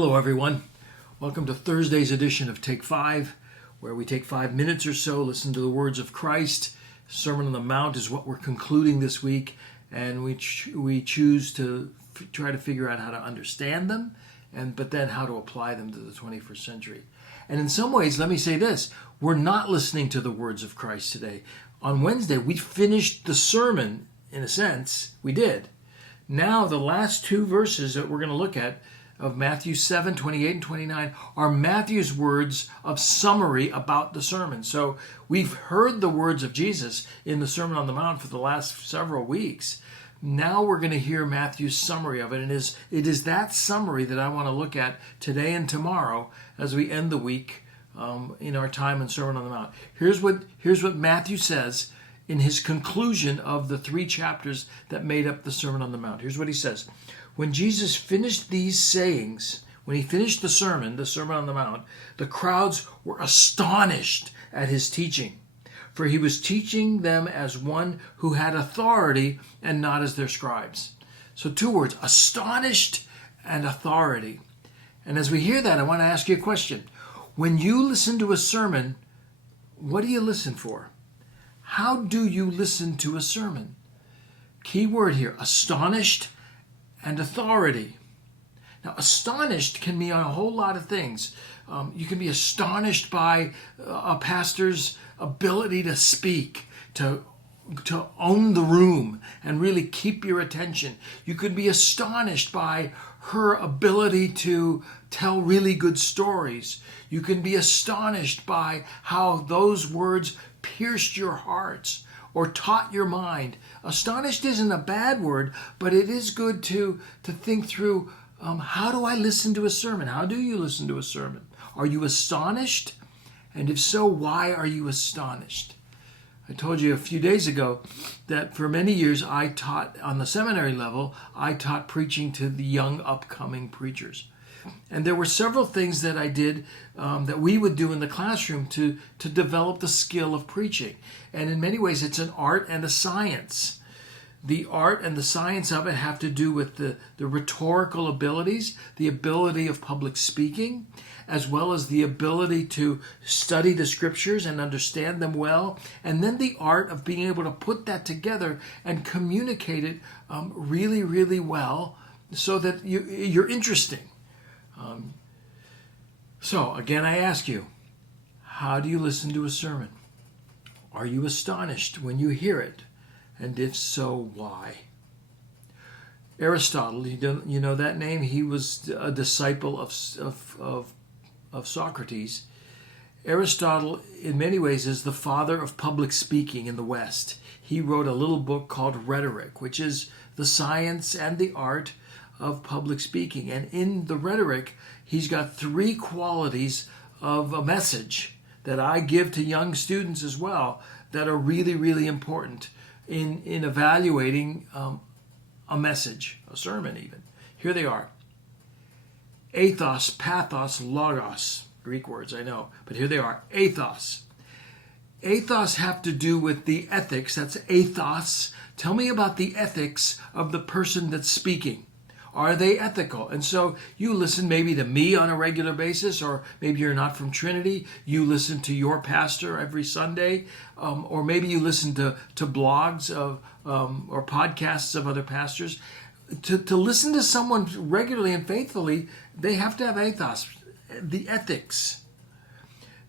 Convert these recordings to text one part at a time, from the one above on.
Hello, everyone. Welcome to Thursday's edition of Take 5, where we take 5 minutes or so, listen to the words of Christ. Sermon on the Mount is what we're concluding this week, and we choose to try to figure out how to understand them, but then how to apply them to the 21st century. And in some ways, let me say this, we're not listening to the words of Christ today. On Wednesday, we finished the sermon, in a sense, we did. Now, the last two verses that we're going to look at of Matthew 7, 28 and 29 are Matthew's words of summary about the sermon. So we've heard the words of Jesus in the Sermon on the Mount for the last several weeks. Now we're going to hear Matthew's summary of it. And it is that summary that I want to look at today and tomorrow as we end the week in our time in Sermon on the Mount. Here's what Matthew says in his conclusion of the 3 chapters that made up the Sermon on the Mount. Here's what he says. When Jesus finished these sayings, when he finished the Sermon on the Mount, the crowds were astonished at his teaching, for he was teaching them as one who had authority and not as their scribes. So 2 words, astonished and authority. And as we hear that, I want to ask you a question. When you listen to a sermon, what do you listen for? How do you listen to a sermon? Key word here, astonished and authority. Now, astonished can mean a whole lot of things. You can be astonished by a pastor's ability to speak, to own the room and really keep your attention. You could be astonished by her ability to tell really good stories. You can be astonished by how those words pierced your hearts or taught your mind. Astonished isn't a bad word, but it is good to think through, how do I listen to a sermon? How do you listen to a sermon? Are you astonished? And if so, why are you astonished? I told you a few days ago that for many years I taught, on the seminary level, I taught preaching to the young upcoming preachers. And there were several things that I did that we would do in the classroom to develop the skill of preaching. And in many ways, it's an art and a science. The art and the science of it have to do with the rhetorical abilities, the ability of public speaking, as well as the ability to study the scriptures and understand them well, and then the art of being able to put that together and communicate it really, really well so that you're interesting. So again, I ask you, how do you listen to a sermon? Are you astonished when you hear it? And if so, why? Aristotle, you know that name? He was a disciple of Socrates. Aristotle, in many ways, is the father of public speaking in the West. He wrote a little book called Rhetoric, which is the science and the art of public speaking. And in the Rhetoric, he's got 3 qualities of a message that I give to young students as well that are really, really important in evaluating a message, a sermon even. Here they are. Ethos, pathos, logos. Greek words, I know, but here they are. Ethos. Ethos have to do with the ethics. That's ethos. Tell me about the ethics of the person that's speaking. Are they ethical? And so you listen maybe to me on a regular basis, or maybe you're not from Trinity. You listen to your pastor every Sunday, or maybe you listen to blogs or podcasts of other pastors. To listen to someone regularly and faithfully, they have to have ethos, the ethics.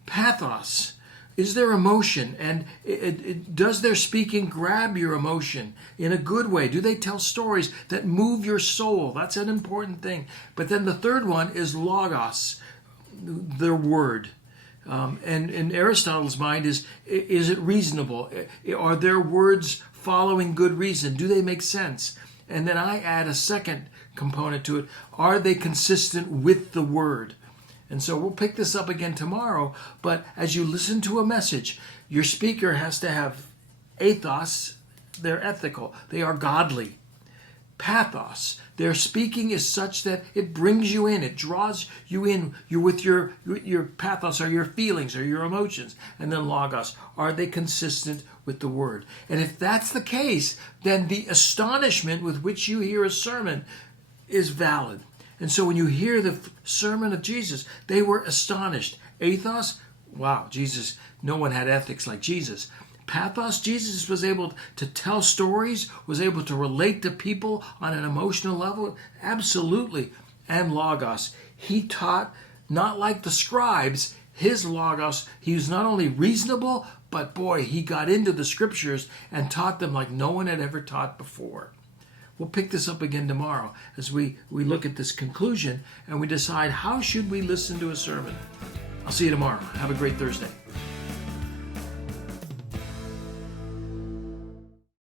Pathos. Is there emotion? And does their speaking grab your emotion in a good way? Do they tell stories that move your soul? That's an important thing. But then the third one is logos, their word. And in Aristotle's mind is it reasonable? Are their words following good reason? Do they make sense? And then I add a second component to it. Are they consistent with the word? And so we'll pick this up again tomorrow, but as you listen to a message, your speaker has to have ethos, they're ethical, they are godly. Pathos, their speaking is such that it brings you in, it draws you in, you're with your pathos are your feelings or your emotions. And then logos, are they consistent with the word? And if that's the case, then the astonishment with which you hear a sermon is valid. And so when you hear the sermon of Jesus, they were astonished. Ethos, wow, Jesus, no one had ethics like Jesus. Pathos, Jesus was able to tell stories, was able to relate to people on an emotional level. Absolutely. And Logos, he taught not like the scribes. His Logos, he was not only reasonable, but boy, he got into the scriptures and taught them like no one had ever taught before. We'll pick this up again tomorrow as we look at this conclusion and we decide how should we listen to a sermon. I'll see you tomorrow. Have a great Thursday.